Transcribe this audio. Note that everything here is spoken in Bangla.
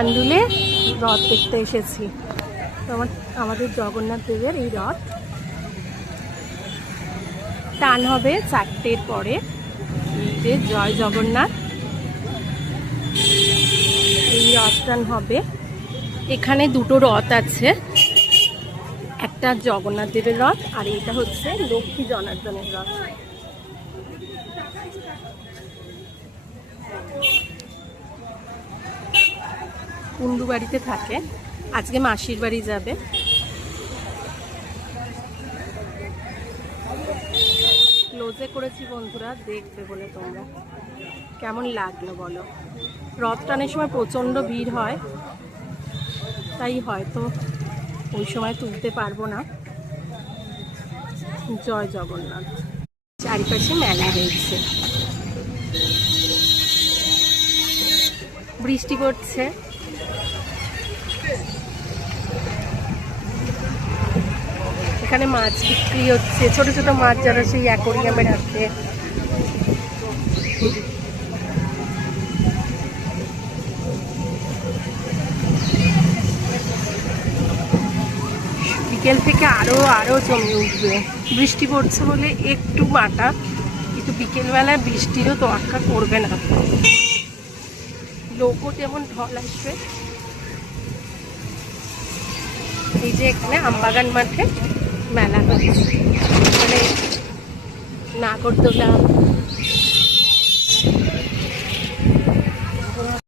আন্দুলে রথ দেখতে এসেছি। আমাদের জগন্নাথ দেবের এই রথ টান হবে 4টের পরে। যে জয় জগন্নাথ, এই রথ টান হবে। এখানে দুটো রথ আছে, একটা জগন্নাথ দেবের রথ আর এটা হচ্ছে লক্ষ্মী জনার্দনের রথ। কুন্ডু বাড়িতে থাকে, আজকে মাসির বাড়ি যাবে। ক্লোজে করেছি বন্ধুরা, দেখবে বলে তোমরা। কেমন লাগলো বলো? রথ টানের সময় প্রচণ্ড ভিড় হয়, তাই হয়তো ওই সময় তুলতে পারবো না। জয় জগন্নাথ। চারিপাশে মেলা হয়েছে, বৃষ্টি পড়ছে। এখানে মাছ বিক্রি হচ্ছে, ছোট ছোট মাছ যারা সেই অ্যাকোরিয়ামে রাখে। বিকেল থেকে আরো জমে উঠবে। বৃষ্টি পড়ছে বলে একটু মাটা, কিন্তু বিকেলবেলায় বৃষ্টিরও তোয়াক্কা করবে না। লোকও যেমন ঢল আসবে। এই যে এখানে আমবাগান মাঠে মেলা হচ্ছে, মানে নাগরদোলা,